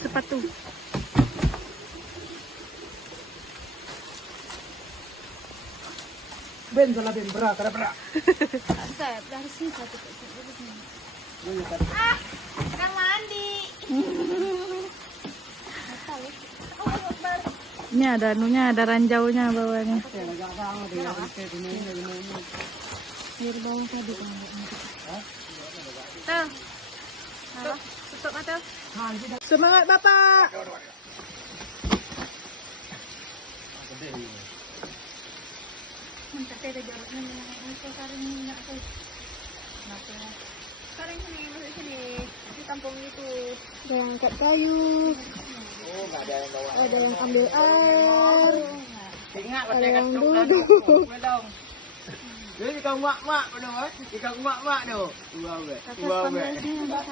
Sepatu. Ben salah ben berak, ada berak. Asap, dari sini satu. Kan mandi. Ini ada anunya, ada ranjaunya bawahnya. Air bawah tadi kan. Tuh. Tutup mata. Semangat Bapak. Mantap ada jaraknya memang sekarang ini aku. Sekarang sini masuk sini. Di kampung itu. Ada yang angkat kayu. Oh, enggak ada yang bawa. Ada yang ambil air. Ingat Ada yang duduk. duduk. Jadi ikan mak-mak tu, ikan mak-mak tu. Wow, Kakak pandai sini, Mbak.